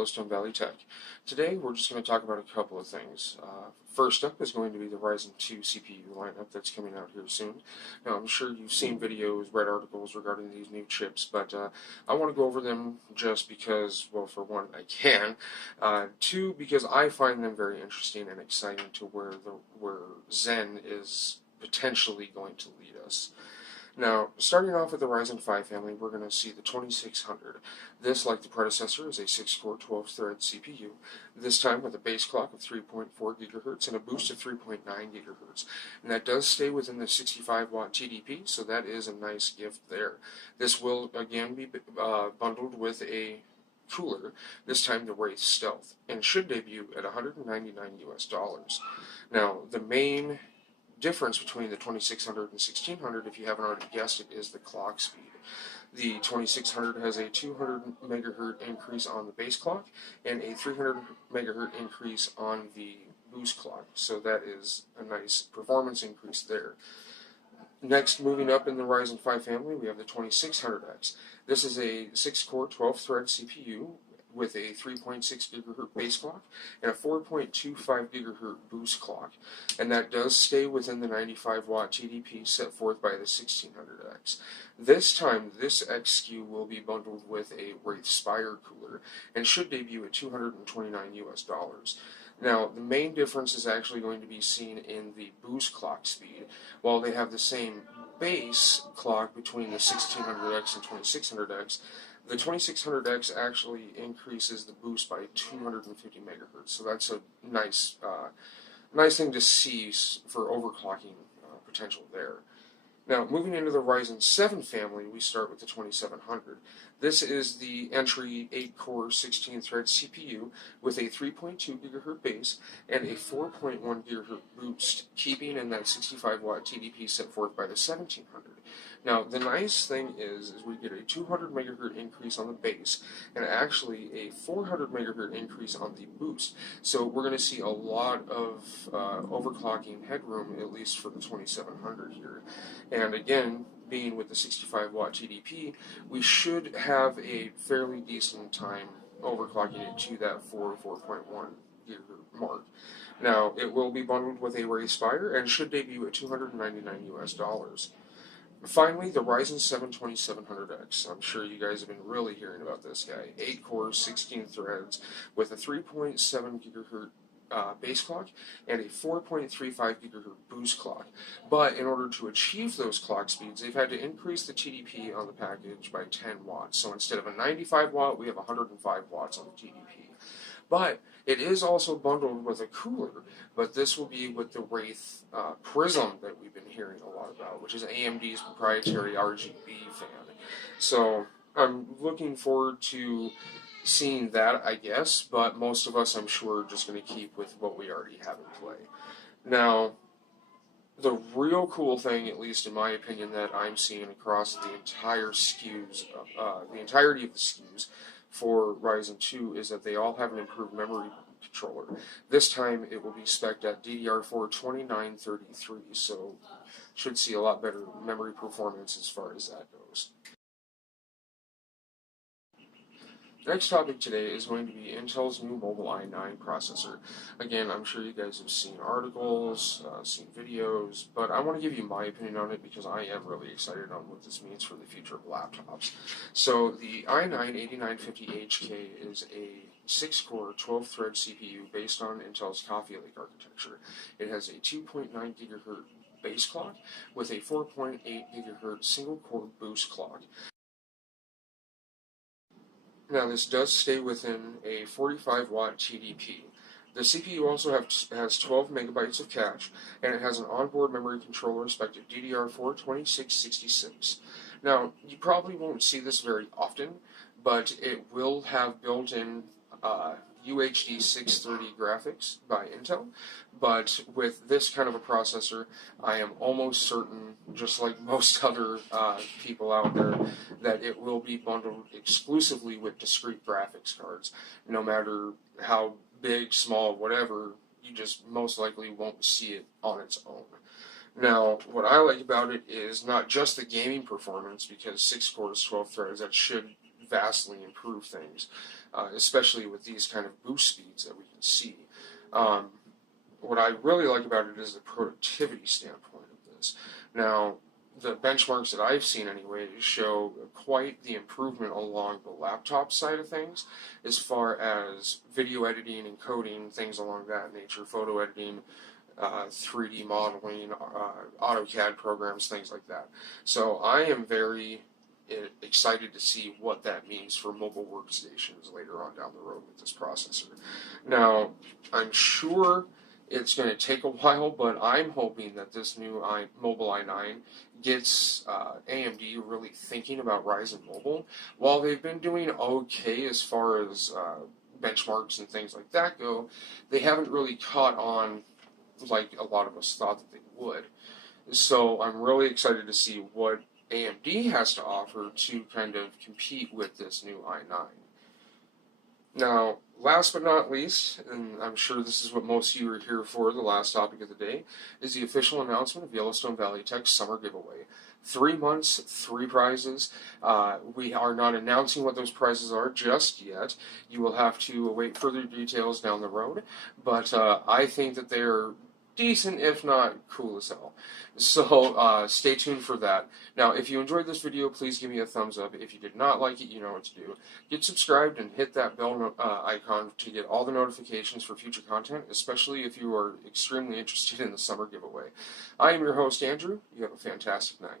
Yellowstone Valley Tech. Today we're just going to talk about a couple of things. First up is going to be the Ryzen 2 CPU lineup that's coming out here soon. Now I'm sure you've seen videos, read articles regarding these new chips, but I want to go over them just because, well, for one, I can. Two, because I find them very interesting and exciting to where Zen is potentially going to lead us. Now, starting off with the Ryzen 5 family, we're going to see the 2600. This, like the predecessor, is a 6-core, 12-thread CPU, this time with a base clock of 3.4 GHz and a boost of 3.9 GHz. And that does stay within the 65-watt TDP, so that is a nice gift there. This will, again, be bundled with a cooler, this time the Wraith Stealth, and should debut at $199 US. Now, the main difference between the 2600 and 1600, if you haven't already guessed it, is the clock speed. The 2600 has a 200 megahertz increase on the base clock and a 300 megahertz increase on the boost clock, so that is a nice performance increase there. Next, moving up in the Ryzen 5 family, we have the 2600X. This is a 6-core, 12-thread CPU with a 3.6 GHz base clock and a 4.25 GHz boost clock, and that does stay within the 95-watt TDP set forth by the 1600X. This time, this X SKU will be bundled with a Wraith Spire cooler and should debut at $229 US. Now, the main difference is actually going to be seen in the boost clock speed. While they have the same base clock between the 1600X and 2600X, the 2600X actually increases the boost by 250 megahertz, so that's a nice thing to see for overclocking potential there. Now, moving into the Ryzen 7 family, we start with the 2700. This is the entry 8-core, 16-thread CPU with a 3.2 GHz base and a 4.1 GHz boost, keeping in that 65-watt TDP set forth by the 1700. Now, the nice thing is we get a 200 megahertz increase on the base and actually a 400 megahertz increase on the boost. So we're going to see a lot of overclocking headroom, at least for the 2700 here. And again, being with the 65-watt TDP, we should have a fairly decent time overclocking it to that 4.1 GHz mark. Now, it will be bundled with a Wraith Spire and should debut at $299 US. Finally, the Ryzen 7 2700X. I'm sure you guys have been really hearing about this guy. 8 cores, 16 threads, with a 3.7 GHz base clock and a 4.35 GHz boost clock. But in order to achieve those clock speeds, they've had to increase the TDP on the package by 10 watts. So instead of a 95 watt, we have 105 watts on the TDP. But it is also bundled with a cooler, but this will be with the Wraith Prism that we've been hearing a lot about, which is AMD's proprietary RGB fan. So I'm looking forward to seeing that, I guess, but most of us, I'm sure, are just going to keep with what we already have in play. Now, the real cool thing, at least in my opinion, that I'm seeing across the entire SKUs, the entirety of the SKUs for Ryzen 2 is that they all have an improved memory controller. This time it will be spec'd at DDR4 2933, so should see a lot better memory performance as far as that goes. The next topic today is going to be Intel's new mobile i9 processor. Again, I'm sure you guys have seen articles, seen videos, but I want to give you my opinion on it because I am really excited on what this means for the future of laptops. So the i9-8950HK is a 6-core, 12-thread CPU based on Intel's Coffee Lake architecture. It has a 2.9 GHz base clock with a 4.8 GHz single-core boost clock. Now, this does stay within a 45-watt TDP. The CPU also has 12 megabytes of cache, and it has an onboard memory controller spec'd at DDR4 2666. Now, you probably won't see this very often, but it will have built-in UHD 630 graphics by Intel, but with this kind of a processor, I am almost certain, just like most other people out there, that it will be bundled exclusively with discrete graphics cards. No matter how big, small, whatever, you just most likely won't see it on its own. Now, what I like about it is not just the gaming performance, because 6 cores, 12 threads, that should vastly improve things, especially with these kind of boost speeds that we can see. What I really like about it is the productivity standpoint of this. Now, the benchmarks that I've seen anyway show quite the improvement along the laptop side of things as far as video editing and coding, things along that nature, photo editing, 3D modeling, AutoCAD programs, things like that. So I am very excited to see what that means for mobile workstations later on down the road with this processor. Now, I'm sure it's going to take a while, but I'm hoping that this new mobile i9 gets AMD really thinking about Ryzen Mobile. While they've been doing okay as far as benchmarks and things like that go, they haven't really caught on like a lot of us thought that they would. So I'm really excited to see what AMD has to offer to kind of compete with this new i9. Now, last but not least, and I'm sure this is what most of you are here for, the last topic of the day, is the official announcement of Yellowstone Valley Tech's summer giveaway. 3 months, 3 prizes. We are not announcing what those prizes are just yet. You will have to await further details down the road, but I think that they are decent, if not cool as hell. So stay tuned for that. Now, if you enjoyed this video, please give me a thumbs up. If you did not like it, you know what to do. Get subscribed and hit that bell icon to get all the notifications for future content, especially if you are extremely interested in the summer giveaway. I am your host, Andrew. You have a fantastic night.